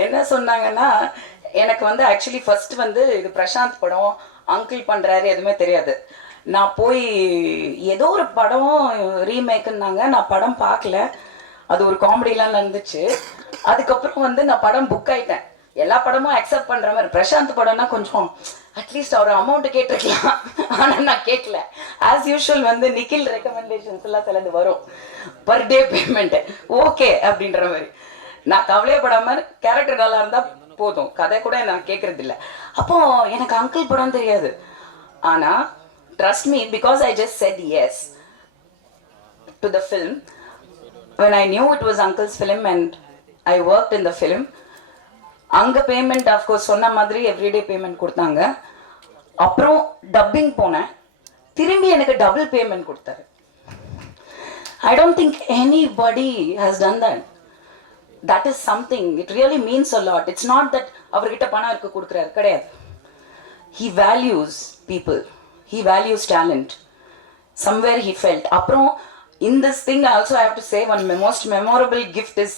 என்ன சொன்னாங்கன்னா, எனக்கு வந்து ஆக்சுவலி ஃபர்ஸ்ட் வந்து இது பிரசாந்த் படம், அங்கிள் பண்ணுறாரு, எதுவுமே தெரியாது. நான் போய் ஏதோ ஒரு படம் ரீமேக்குன்னாங்க, நான் படம் பார்க்கல, அது ஒரு காமெடிலாம் நடந்துச்சு. அதுக்கப்புறம் வந்து நான் படம் புக் ஆகிட்டேன். எல்லா படமும் அக்செப்ட் பண்ணுற மாதிரி, பிரசாந்த் படம்னா கொஞ்சம் அட்லீஸ்ட் அவர் அமௌண்ட்டு கேட்டிருக்கலாம், ஆனால் நான் கேட்கல. ஆஸ் யூஷுவல் வந்து நிக்கில் ரெக்கமெண்டேஷன்ஸ் எல்லாம் சிலது வரும், பர் டே பேமெண்ட்டு, ஓகே அப்படின்ற மாதிரி. நான் கவலையப்படாமல் கேரக்டர் நல்லா இருந்தால் போதும், கதை கூட நான் கேட்கறது இல்லை. அப்போ எனக்கு அங்கிள் படம் தெரியாது. ஆனால் trust me, because I just said yes to the film, when I knew it was uncle's film and I worked in the film, அங்கே பேமெண்ட் ஆஃப்கோர்ஸ் சொன்ன மாதிரி எவ்ரிடே பேமெண்ட் கொடுத்தாங்க. அப்புறம் டப்பிங் போனேன், திரும்பி எனக்கு டபுள் பேமெண்ட் கொடுத்தாரு. I don't think anybody has done that. That is something, it really means a lot. It's not that அவர்கிட்ட பணம் இருக்கு கொடுக்குறாரு, கிடையாது. He values people, he values talent. Somewhere he felt. அப்புறம் in this thing I also have to say one most memorable gift is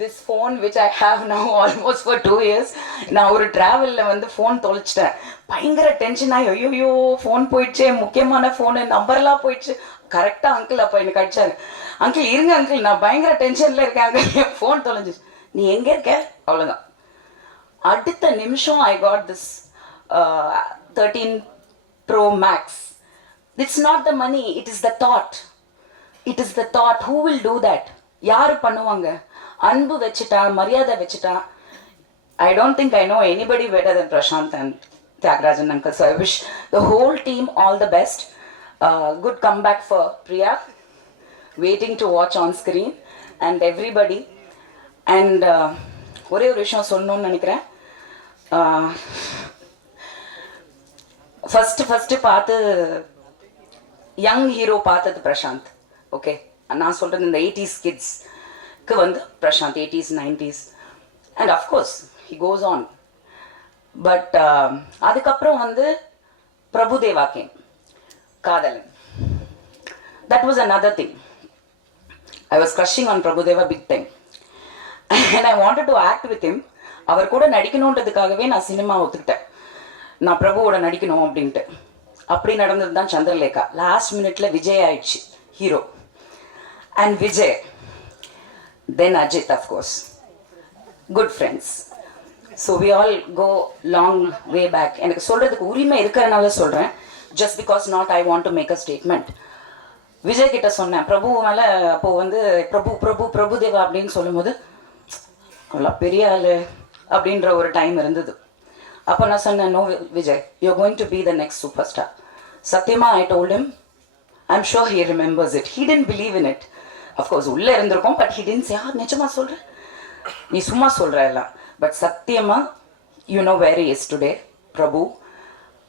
this phone which I have now almost for 2 years. நான் ஒரு டிராவலில் வந்து phone தொலைச்சிட்டேன், பயங்கர tension ஆகி, ஐயோ phone போயிடுச்சு, முக்கியமான phone, நம்பர்லாம் போயிடுச்சு. கரெக்டாக அங்கிள் அப்போ எனக்கு அடிச்சாரு, அங்கிள் இருங்க அங்கிள், நான் பயங்கர டென்ஷனில் இருக்கேன் அங்கிள், என் ஃபோன் தொலைஞ்சிச்சு. நீ எங்கே இருக்க? அவ்வளோதான். அடுத்த நிமிஷம் I got this 13 Pro Max. It's not the money, it is the thought. It is the thought. Who will do that? யாரு பண்ணுவாங்க? அன்பு வச்சுட்டா, மரியாதை வச்சுட்டா. I don't think I know anybody better than Prashant and Tyagarajan uncle. So I wish the whole team all the best. Good comeback for Priya, waiting to watch on screen, and everybody. And ஒரே ஒரு விஷயம் சொல்லணும்னு நினைக்கிறேன். First பார்த்து young hero பார்த்தது Prashanth. Okay, நான் சொல்கிறது இந்த 80s கிட்ஸ்க்கு வந்து Prashanth, 80s 90s, and of course he goes on. But அதுக்கப்புறம் வந்து Prabhudeva came, Kadhalan. That was another thing. I was crushing on Prabhudeva big time and I wanted to act with him. அவர் கூட நடிக்கணுன்றதுக்காகவே நான் சினிமா ஒத்துக்கிட்டேன், நான் பிரபுவோட நடிக்கணும் அப்படின்ட்டு. அப்படி நடந்தது தான் சந்திரலேகா. லாஸ்ட் மினிட்ல விஜய் ஆயிடுச்சு hero, and Vijay, then Ajith, of course, good friends. So we all go long way back. எனக்கு சொல்கிறதுக்கு உரிமை இருக்கிறனால சொல்கிறேன், just because not I want to make a statement. Vijay கிட்ட சொன்னேன் பிரபு மேலே, அப்போது வந்து பிரபுதேவா அப்படின்னு சொல்லும் போது அவ்வளோ பெரிய ஆள் அப்படின்ற ஒரு டைம் இருந்தது. அப்போ நான் சொன்னேன், no Vijay, you are going to be the next super star. சத்தியமா I told him, I am sure he remembers it. He didn't believe in it. Of course உள்ளே இருந்திருக்கோம், பட் ஹி டென்ட் சே, நிஜமா சொல்கிறேன், நீ சும்மா சொல்கிற எல்லாம். பட் சத்தியமா, you know where he is today. Prabhu,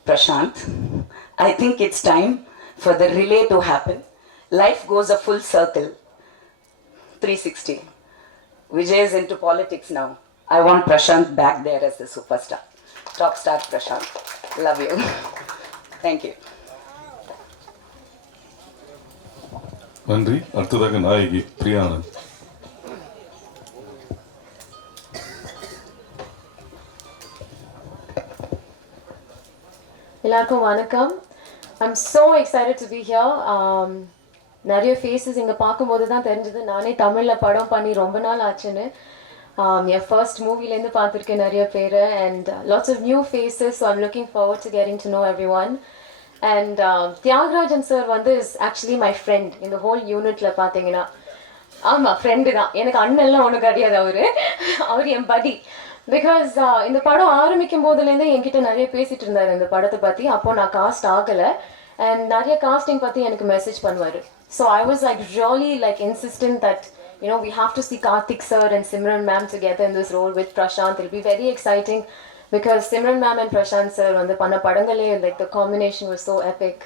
Prashanth, I think it's time for the relay to happen. Life goes a full circle, 360. Vijay is into politics now. I want Prashant back there as the superstar. Top star Prashant. Love you. Thank you. நன்றி. அடுத்ததாக நாயகி பிரியானந்த். எல்லாருக்கும் வணக்கம். I'm so excited to be here. நிறைய faces இங்கே பார்க்கும்போது தான் தெரிஞ்சது நானே தமிழில் படம் பண்ணி ரொம்ப நாள் ஆச்சுன்னு. என் ஃபர்ஸ்ட் மூவிலேருந்து பார்த்துருக்கேன் நிறைய பேர், and lots of new faces. So I'm looking forward to getting to know every one. And Thiagarajan sir வந்து இஸ் ஆக்சுவலி மை ஃப்ரெண்ட். இந்த ஹோல் யூனிட்டில் பார்த்தீங்கன்னா, ஆமாம் ஃப்ரெண்டு தான், எனக்கு அண்ணன்லாம் ஒன்றும் கிடையாது. அவர் என் படி. பிகாஸ் இந்த படம் ஆரம்பிக்கும் போதுலேருந்தே என்கிட்ட நிறைய பேசிகிட்டு இருந்தார் இந்த படத்தை பற்றி. அப்போது நான் காஸ்ட் ஆகலை, அண்ட் நிறைய காஸ்டிங் பற்றி எனக்கு மெசேஜ் பண்ணுவார். So I was like really like insistent that, you know, we have to see Karthik sir and Simran ma'am together in this role with Prashant. It'll be very exciting because Simran ma'am and Prashant sir on the panna padangaley, like the combination was so epic.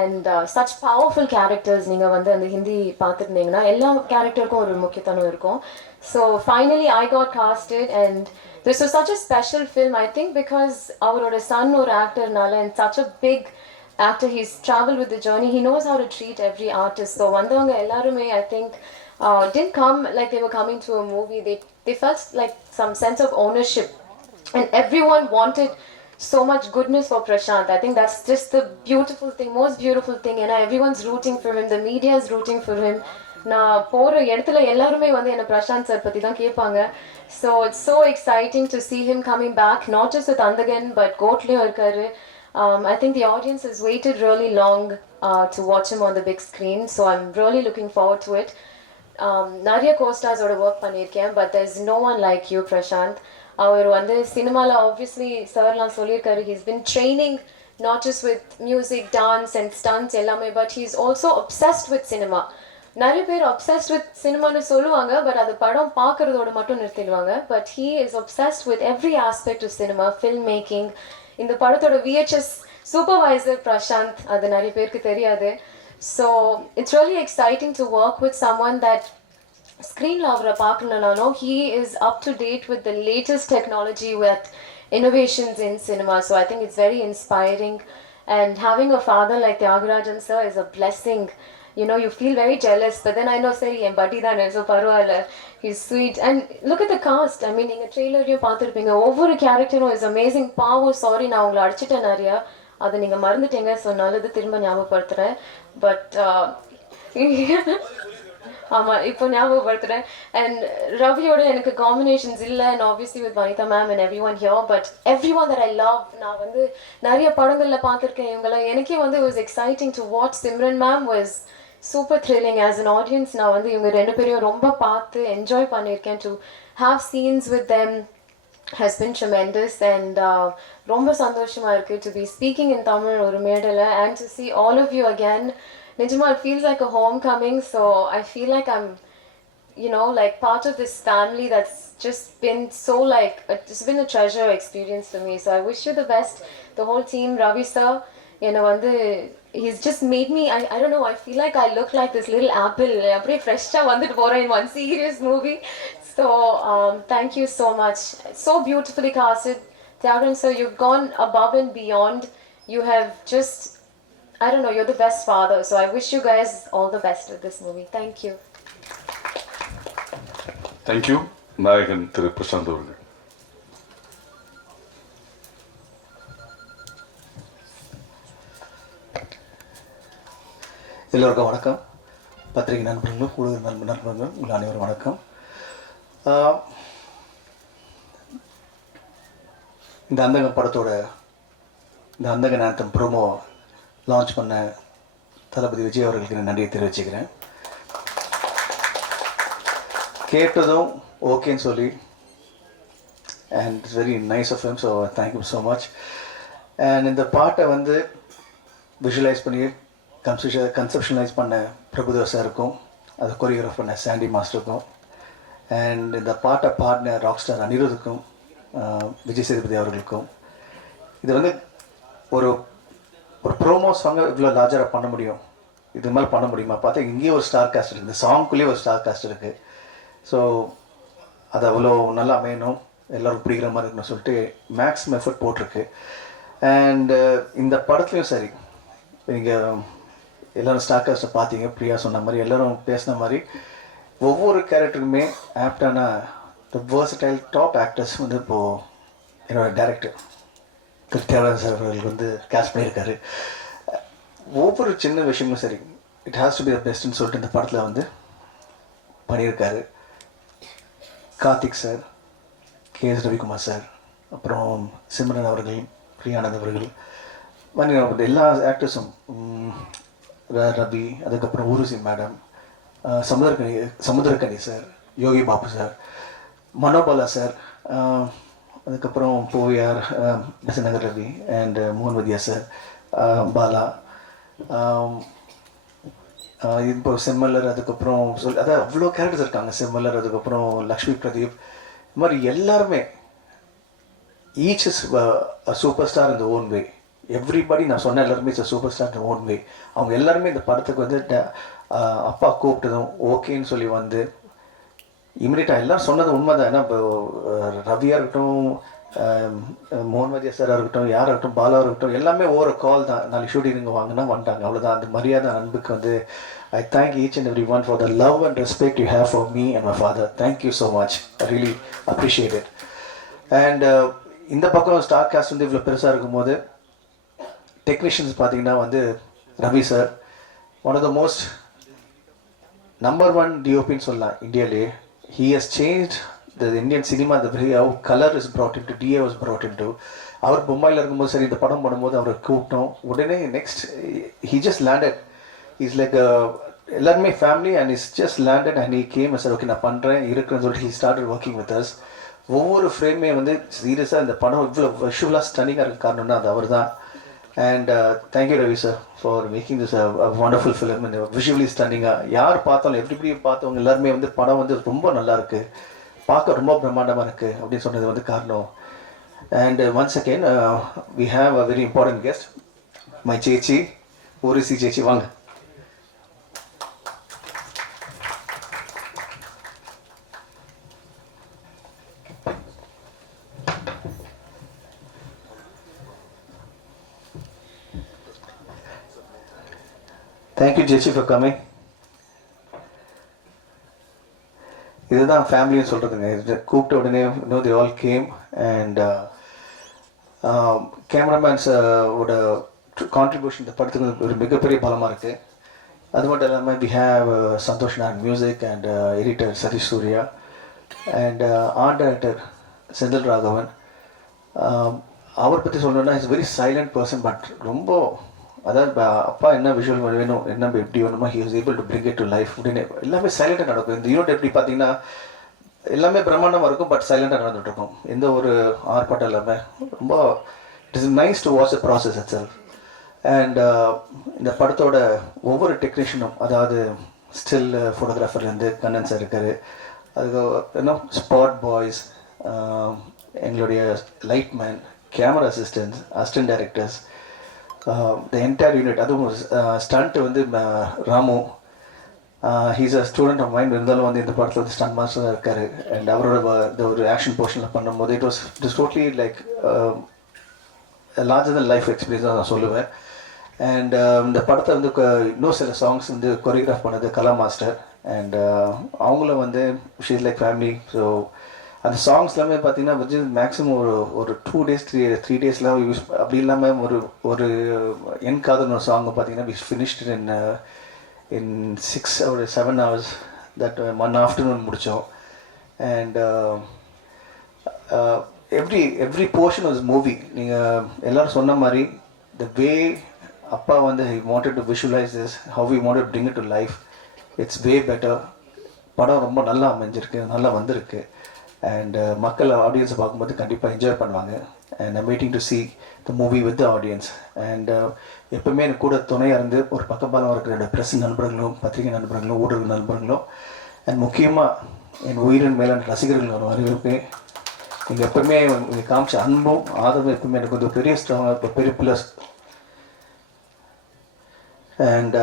And such powerful characters நீங்கள் வந்து அந்த ஹிந்தி பார்த்துருந்தீங்கன்னா எல்லா கேரக்டருக்கும் ஒரு முக்கியத்துவம் இருக்கும். So finally I got casted and this was such a special film I think because அவரோட son ஒரு ஆக்டர்னால and such a big actor, he's traveled with the journey, he knows how to treat every artist. So vandavanga ellarume I think didn't come like they were coming to a movie. They felt like some sense of ownership and everyone wanted so much goodness for Prashant. I think that's just the beautiful thing, most beautiful thing, and everyone's rooting for him, the media is rooting for him. நான் போகிற இடத்துல எல்லாருமே வந்து என்னை Prashanth sir பற்றி தான் கேட்பாங்க. So it's so exciting to see him coming back, not just with Andagan but கோட்லேயும் இருக்காரு. I think the audience has waited really long to watch him on the big screen, so I'm really looking forward to it. நிறைய co-starஸோட work பண்ணியிருக்கேன், but there's no one like you, Prashant. அவர் வந்து சினிமாவில் obviously சார்லாம் சொல்லியிருக்காரு, he's been training not just with music, dance and stunts எல்லாமே, but he's also obsessed with cinema. நிறைய பேர் obsessed with சினிமான்னு சொல்லுவாங்க, பட் அது படம் பார்க்குறதோட மட்டும் நிறுத்திடுவாங்க. But he is obsessed with every aspect of cinema, film making. இந்த படத்தோட VHS சூப்பர்வைசர் பிரசாந்த், அது நிறைய பேருக்கு தெரியாது. So it's really exciting to work with someone that ஸ்க்ரீனில் அவரை பார்க்கணுன்னாலும் he is up to date with the latest technology with innovations in cinema. So I think it's very inspiring, and having a father like Tyagarajan sir is a blessing. You know, you feel very jealous, but then I know sir en buddy dhaan, so parvala, he's sweet. And look at the cast, I mean inga trailer you paathirpinga, ovvoru character is amazing. Paavo sorry na ungala adichiten nariya, adu neenga marunditenga, so nalladhu thirumba nyabagapduthren. But ஆமாம் இப்போ ஞாபகப்படுத்துகிறேன். And ரவியோட எனக்கு combinations இல்லை, and obviously with Vanitha ma'am and every one here, but every one that I love. நான் வந்து நிறைய படங்களில் பார்த்துருக்கேன் இவங்களாம். எனக்கே வந்து it was exciting to watch. Simran ma'am was super thrilling as an audience. நான் வந்து இவங்க ரெண்டு பேரையும் ரொம்ப பார்த்து என்ஜாய் பண்ணியிருக்கேன். To have scenes with them has been tremendous, and ரொம்ப சந்தோஷமாக இருக்குது to be speaking in Tamil ஒரு மேடையில், and to see all of you again. Nijama, it feels like a homecoming, so I feel like I'm, you know, like part of this family that's just been so like, it's been a treasure experience for me. So I wish you the best, the whole team. Ravi sir, you know, he's just made me, I don't know, I feel like I look like this little apple, every fresh in one serious movie. So thank you so much. So beautifully casted. Tyagarajan sir, you've gone above and beyond. You have just, I don't know, you're the best father. So I wish you guys all the best with this movie. Thank you. Thank you. நாயகன் திரு பிரசாந்த் அவர்கள். எல்லோருக்கும் வணக்கம். பத்திரிகை நண்பர்களும் ஊடக நண்பர்களும் உங்கள் அனைவரும் வணக்கம். இந்த அந்தகன் படத்தோட இந்த அந்தகன் ஆந்தம் ப்ரோமோ லான்ச் பண்ண தளபதி விஜய் அவர்களுக்கு நான் நன்றியை தெரிவிச்சுக்கிறேன். கேட்டதும் ஓகேன்னு சொல்லி, and it's very nice of him, so thank you so much. And இந்த பாட்டை வந்து விஷுவலைஸ் பண்ணி கன்செப்ஷனலைஸ் பண்ண பிரபுதேவா சாருக்கும், அதை கொரியோகிராஃப் பண்ண சாண்டி மாஸ்டருக்கும், அண்ட் இந்த பாட்டை பாடின ராக் ஸ்டார் அனிருத்துக்கும், விஜய் சேதுபதி அவர்களுக்கும். இது வந்து ஒரு ஒரு ப்ரோமோ சாங்கை இவ்வளோ லார்ஜராக பண்ண முடியும், இது மாதிரி பண்ண முடியுமா பார்த்தா இங்கேயே ஒரு ஸ்டார் காஸ்ட் இருக்குது, இந்த சாங்குள்ளேயே ஒரு ஸ்டார் காஸ்ட் இருக்குது. ஸோ அது அவ்வளோ நல்லா அமையணும், எல்லோரும் பிடிக்கிற மாதிரி இருக்கணும்னு சொல்லிட்டு மேக்ஸிமம் எஃபர்ட் போட்டிருக்கு. அண்டு இந்த படத்துலையும் சரி, நீங்கள் எல்லோரும் ஸ்டார் காஸ்ட்டை பார்த்தீங்க, பிரியா சொன்ன மாதிரி எல்லோரும் பேசின மாதிரி ஒவ்வொரு கேரக்டருக்குமே ஆப்டான த வேர்சடைல் டாப் ஆக்டர்ஸ் வந்து இப்போது என்னோடய டைரக்டர் திரு தியாகராஜன் சார் அவர்கள் வந்து கேஸ்ட் பண்ணியிருக்காரு. ஒவ்வொரு சின்ன விஷயமும் சரி, it has to be the பெஸ்ட்னு சொல்லிட்டு இந்த படத்தில் வந்து பண்ணியிருக்காரு. Karthik sir, KS Ravikumar sir, அப்புறம் சிம்ரன் அவர்கள், பிரியானந்த் அவர்கள், எல்லா ஆக்டர்ஸும், ரவி, அதுக்கப்புறம் Urvashi madam, Samuthirakani sir, Yogi Babu sir, Manobala sir, அதுக்கப்புறம் போவியார், நகர் ரவி அண்ட் மோகன்வதியா சார், பாலா, இப்போ செம்மல்லர், அதுக்கப்புறம் அதான் அவ்வளோ கேரக்டர்ஸ் இருக்காங்க. செம்மல்லர், அதுக்கப்புறம் லக்ஷ்மி பிரதீப், இது மாதிரி எல்லாருமே ஈச் இஸ் சூப்பர் ஸ்டார் இந்த ஓன் வே. எவ்ரிபடி நான் சொன்ன எல்லாருமே it's super star own way. அவங்க எல்லாருமே இந்த படத்துக்கு வந்து அப்பா கூப்பிட்டதும் ஓகேன்னு சொல்லி வந்து இமீடியட்டாக எல்லோரும் சொன்னது உண்மை தான். ஏன்னா இப்போ ரவியாக இருக்கட்டும், மோகன்வதியா சாராக இருக்கட்டும், யாராக இருக்கட்டும், பாலாவாக இருக்கட்டும், எல்லாமே ஒவ்வொரு கால் தான். நாளைக்கு ஷூட்டிங் இங்கே வாங்கினா வந்துட்டாங்க, அவ்வளோதான். அந்த மரியாதை அன்புக்கு வந்து I thank each and every one for the love and respect you have for me and my father. Thank you so much, I really appreciate it. And இந்த பக்கம் ஸ்டார் காஸ்ட் வந்து இவ்வளோ பெருசாக இருக்கும்போது டெக்னீஷியன்ஸ் பார்த்தீங்கன்னா வந்து Ravi sir one of the most number 1 டிஓபின்னு சொல்லலாம் இந்தியாவிலே. He has changed the Indian cinema, the way how color is brought into, DA was brought into. அவர் பொம்மையில் இருக்கும்போது சரி இந்த படம் பண்ணும்போது அவரை கூப்பிட்டோம். உடனே next he just landed. He's like எல்லாருமே family and is just landed and he came and said okay நான் பண்ணுறேன் இருக்கிறேன்னு சொல்லிட்டு he started working with us. ஒவ்வொரு ஃப்ரேமே வந்து சீரியஸாக இந்த படம் இவ்வளோ விஷுவலாக ஸ்டன்னிங்காக இருக்க காரணம்னா அது அவர் தான். And thank you Ravi sir for making this wonderful film இந்த விஷுவலி ஸ்டன்னிங்காக. யார் பார்த்தாலும் எப்படி பார்த்தவங்க எல்லாருமே வந்து படம் வந்து ரொம்ப நல்லா இருக்குது, பார்க்க ரொம்ப பிரம்மாண்டமாக இருக்குது அப்படின்னு சொன்னது வந்து காரணம். And once again we have a very important guest, my சேச்சி ஊரிசி சேச்சி, வாங்க. Thank you Jechi for coming. இதுதான் ஃபேமிலின்னு சொல்கிறதுங்க. இது கூப்பிட்ட உடனே they all came and cameramen ஓட கான்ட்ரிபியூஷன் இந்த படத்துக்கு ஒரு மிகப்பெரிய பலமாக இருக்குது. அது மட்டும் இல்லாமல் we have Santhosh Narayan music and editor Sathish Surya and art director Senthil Raghavan. அவர் பற்றி சொல்லணும்னா is very silent person but ரொம்ப அதாவது அப்பா என்ன விஷுவல் வேணும் என்ன எப்படி வேணுமோ he was able to bring it to life. உடனே எல்லாமே சைலண்டாக நடக்கும். இந்த யூனிட் எப்படி பார்த்தீங்கன்னா எல்லாமே பிரம்மாண்டமாக இருக்கும் பட் சைலண்டாக நடந்துகிட்டு இருக்கும், எந்த ஒரு ஆர்ப்பாட்டம் இல்லாமல். ரொம்ப it is nice to watch the process it self. And இந்த படத்தோட ஒவ்வொரு டெக்னீஷியனும், அதாவது ஸ்டில் ஃபோட்டோகிராஃபர்லேருந்து கண்ணன் சார் இருக்கார், அதுக்கு இன்னும் ஸ்பாட் பாய்ஸ், எங்களுடைய light man, camera assistants, assistant directors, the entire unit. அதுவும் ஸ்டண்ட் வந்து Ramu, he's a student of mind, இருந்தாலும் வந்து இந்த படத்தில் வந்து ஸ்டண்ட் மாஸ்டராக இருக்கார். அண்ட் அவரோட இந்த ஒரு ஆக்ஷன் போர்ஷனில் பண்ணும்போது it was totally like larger than life experience தான் நான் சொல்லுவேன். அண்ட் இந்த படத்தை வந்து இன்னும் சில சாங்ஸ் வந்து கொரியோகிராஃப் பண்ணது கலா மாஸ்டர். அண்ட் அவங்களும் வந்து ஷீஸ் லைக் ஃபேமிலி. ஸோ அந்த சாங்ஸ் எல்லாமே பார்த்தீங்கன்னா வச்சு மேக்ஸிமம் ஒரு 2 days 3 daysலாம் யூஸ் அப்படி இல்லாமல் ஒரு என் காதல் ஒரு சாங்கை பார்த்தீங்கன்னா we finished in 6 or 7 hours தட் 1 afternoon முடித்தோம். And every portion was movie. நீங்கள் எல்லோரும் சொன்ன மாதிரி த வே அப்பா வந்து he wanted to visualise this, how we wanted to bring it to life, it's way better. படம் ரொம்ப நல்லா அமைஞ்சிருக்கு, நல்லா வந்திருக்கு. அண்ட் மக்கள் ஆடியன்ஸை பார்க்கும்போது கண்டிப்பாக என்ஜாய் பண்ணுவாங்க. And I'm waiting to see the movie with the audience. And எப்பவுமே எனக்கு கூட துணையாக இருந்து ஒரு பக்கபாலம் இருக்கிற என்னோடய ப்ரெஸ் நண்பர்களும், பத்திரிகை நண்பர்களும், ஊடக நண்பர்களும், அண்ட் முக்கியமாக என் உயிரின் மேலான ரசிகர்களோட வரவேற்பு, நீங்கள் எப்பவுமே நீங்கள் காமிச்ச அன்பும் ஆதரவும் எப்பவுமே எனக்கு வந்து பெரிய ஸ்ட்ராங்காக இப்போ பெரிய plus. And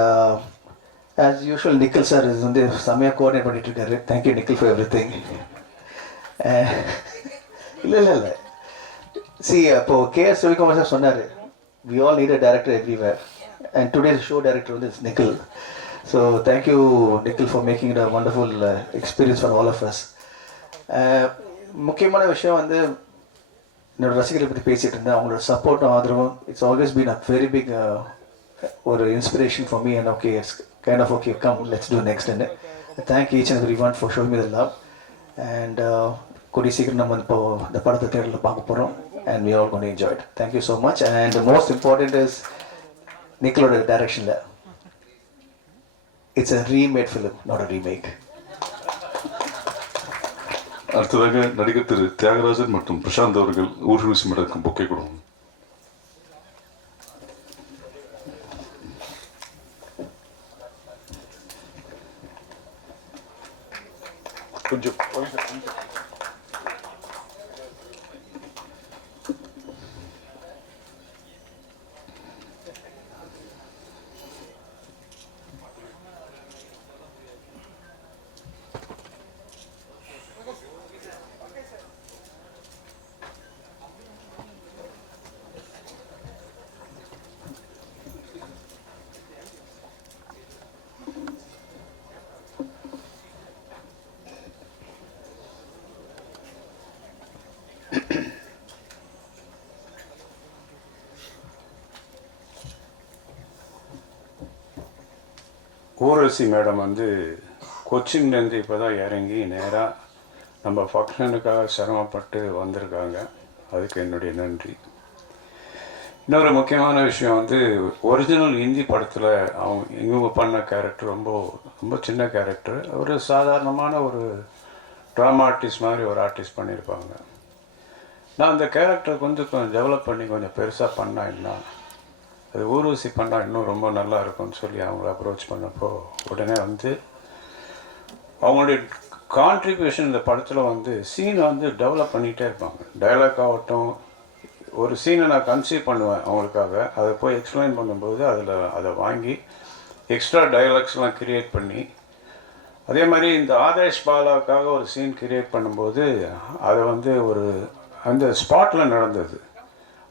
as usual Nikhil sir இது வந்து செம்மையாக கோஆர்டினேட் பண்ணிகிட்ருக்காரு. Thank you Nikhil for everything. இல்லை சி அப்போது கேஎஸ் ரவிக்குமார் சார் சொன்னார் we all need a director everywhere and today's show director வந்து is Nikhil. So thank you Nikhil for making it a wonderful experience for all of us. முக்கியமான விஷயம் வந்து என்னோடய ரசிகர்களை பற்றி பேசிகிட்டு இருந்தேன். அவங்களோட சப்போர்ட்டும் ஆதரவும் it's always been a very big ஒரு inspiration for me. And okay it's kind of okay come let's do next. And thank each and every one for showing me the love. And கூடிய சீக்கிரம் நம்ம இப்போ இந்த படத்தை தேட்டரில் பார்க்க போகிறோம். And we all gonna enjoy it. Thank you so much. And most important is நிக்கிலோட டைரக்ஷனில் it's a remade film, not a remake. அடுத்ததாக நடிகர் திரு தியாகராஜன் மற்றும் பிரசாந்த் அவர்கள் ஊர்வசி மேடத்துக்கு பொக்கே கொடுக்கும். கொஞ்சம் ஊர்வசி மேடம் வந்து கொச்சின்லேருந்து இப்போ தான் இறங்கி நேராக நம்ம ஃபங்க்ஷனுக்காக சிரமப்பட்டு வந்திருக்காங்க. அதுக்கு என்னுடைய நன்றி. இன்னொரு முக்கியமான விஷயம் வந்து ஒரிஜினல் ஹிந்தி படத்தில் இவங்க பண்ண கேரக்டர் ரொம்ப ரொம்ப சின்ன கேரக்டர். ஒரு சாதாரணமான ஒரு ட்ராமா ஆர்டிஸ்ட் மாதிரி ஒரு ஆர்டிஸ்ட் பண்ணியிருப்பாங்க. நான் அந்த கேரக்டர் கொஞ்சம் டெவலப் பண்ணி கொஞ்சம் பெருசாக பண்ணால் என்ன, அது ஊர்வசி பண்ணால் இன்னும் ரொம்ப நல்லா இருக்கும்னு சொல்லி அவங்கள அப்ரோச் பண்ணப்போ உடனே வந்து அவங்களுடைய கான்ட்ரிபியூஷன் இந்த படத்தில் வந்து சீனை வந்து டெவலப் பண்ணிகிட்டே இருப்பாங்க. டைலாக் ஆகட்டும், ஒரு சீனை நான் கன்சீவ் பண்ணுவேன் அவங்களுக்காக, அதை போய் எக்ஸ்பிளைன் பண்ணும்போது அதை வாங்கி எக்ஸ்ட்ரா டைலாக்ஸ்லாம் க்ரியேட் பண்ணி, அதே மாதிரி இந்த ஆதேஷ் பாலாவுக்காக ஒரு சீன் க்ரியேட் பண்ணும்போது அதை வந்து அந்த ஸ்பாட்டில் நடந்தது.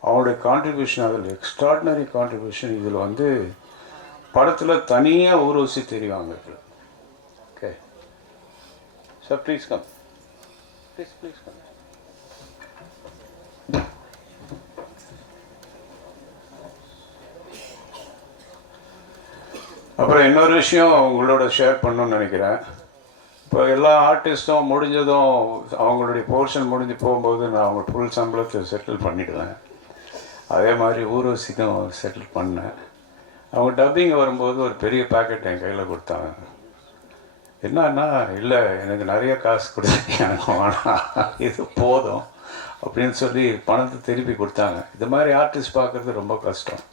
அவங்களுடைய கான்ட்ரிபியூஷன் அதில் எக்ஸ்ட்ராடினரி கான்ட்ரிபியூஷன். இதில் வந்து படத்தில் தனியாக ஊர்வசி தெரிவாங்க. Okay sir, please come, please come. அப்புறம் இன்னொரு விஷயம் உங்களோட ஷேர் பண்ணணும்னு நினைக்கிறேன். இப்போ எல்லா ஆர்டிஸ்ட்டும் முடிஞ்சதும் அவங்களுடைய போர்ஷன் முடிஞ்சு போகும்போது நான் அவங்க ஃபுல் சம்பளத்தை செட்டில் பண்ணிவிடுவேன். அதே மாதிரி ஊர்வசிக்கும் செட்டில் பண்ணேன். அவங்க டப்பிங் வரும்போது ஒரு பெரிய பேக்கெட் என் கையில் கொடுத்தாங்க. என்னன்னா, இல்லை எனக்கு நிறைய காசு கொடுத்தாங்க, எனக்கு வேணாம், இது போதும் அப்படின்னு சொல்லி பணத்தை திருப்பி கொடுத்தாங்க. இது மாதிரி ஆர்டிஸ்ட் பார்க்குறது ரொம்ப கஷ்டம்.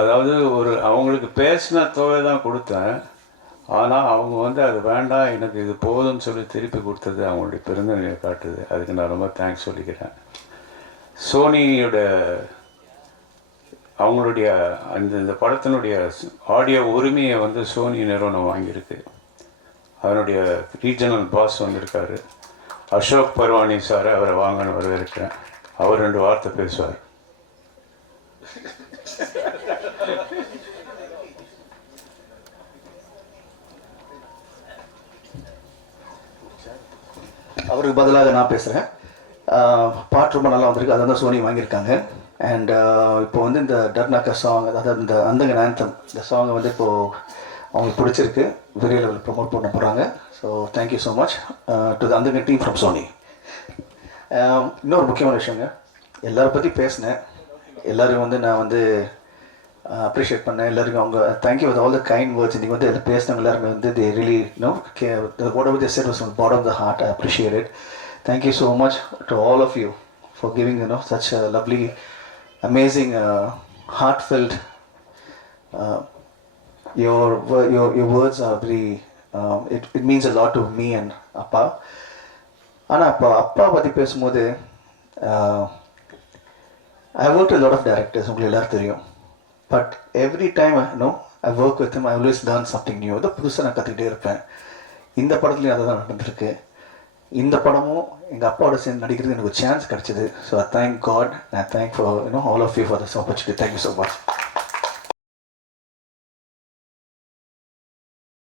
அதாவது அவங்களுக்கு பேசின தொகை தான் கொடுத்தேன், ஆனால் அவங்க வந்து அது வேண்டாம், எனக்கு இது போதும்னு சொல்லி திருப்பி கொடுத்தது அவங்களுடைய பெருந்தன்மையை காட்டுது. அதுக்கு நான் ரொம்ப தேங்க்ஸ் சொல்லிக்கிறேன். சோனியோட அவங்களுடைய இந்த படத்தினுடைய ஆடியோ உரிமையை வந்து சோனி நிறுவனம் வாங்கியிருக்கு. அதனுடைய ரீஜனல் பாஸ் வந்திருக்காரு, அசோக் பர்வானி சார். அவரை வாங்கன்னு வரவேற்கிறேன். அவர் 2 வார்த்தை பேசுவார். அவருக்கு பதிலாக நான் பேசுகிறேன். பாட்டு ரொம்ப நல்லா வந்திருக்கு, அதை வந்து சோனி வாங்கியிருக்காங்க. அண்ட் இப்போ வந்து இந்த டர்னாக்கா சாங், அதாவது இந்த அந்தங்க ஆந்தம், இந்த சாங்கை வந்து இப்போது அவங்களுக்கு பிடிச்சிருக்கு, பெரிய லெவலில் ப்ரொமோட் பண்ண போகிறாங்க. So thank you so much to the அந்தங்க டீம் ஃப்ரம் சோனி. இன்னொரு முக்கியமான விஷயங்க, எல்லோரும் பற்றி பேசினேன், எல்லோரும் வந்து நான் வந்து அப்ரிஷியேட் பண்ணேன். எல்லாருக்கும் அவங்க thank you with all the kind words. இன்றைக்கி வந்து எல்லாம் பேசினவங்க எல்லாருமே வந்து they really whatever they said was from bottom of the heart. I appreciate it. Thank you so much to all of you for giving such a lovely, amazing, heartfelt, your words are very, it means a lot to me and அப்பா. ஆனால் அப்பா பற்றி பேசும்போது I worked with a lot of directors, உங்களுக்கு எல்லாரும் தெரியும். But every time I work with him, I always learn something new. அதை புதுசாக நான் கற்றுக்கிட்டே இருப்பேன். இந்த படத்துலையும் அதை தான் நடந்திருக்கு. இந்த படமும் எங்கள் அப்பாவோட சேர்ந்து நடிக்கிறது எனக்கு ஒரு சான்ஸ் கிடச்சிது. So I thank god, I thank for all of you for this opportunity. Thank you so much.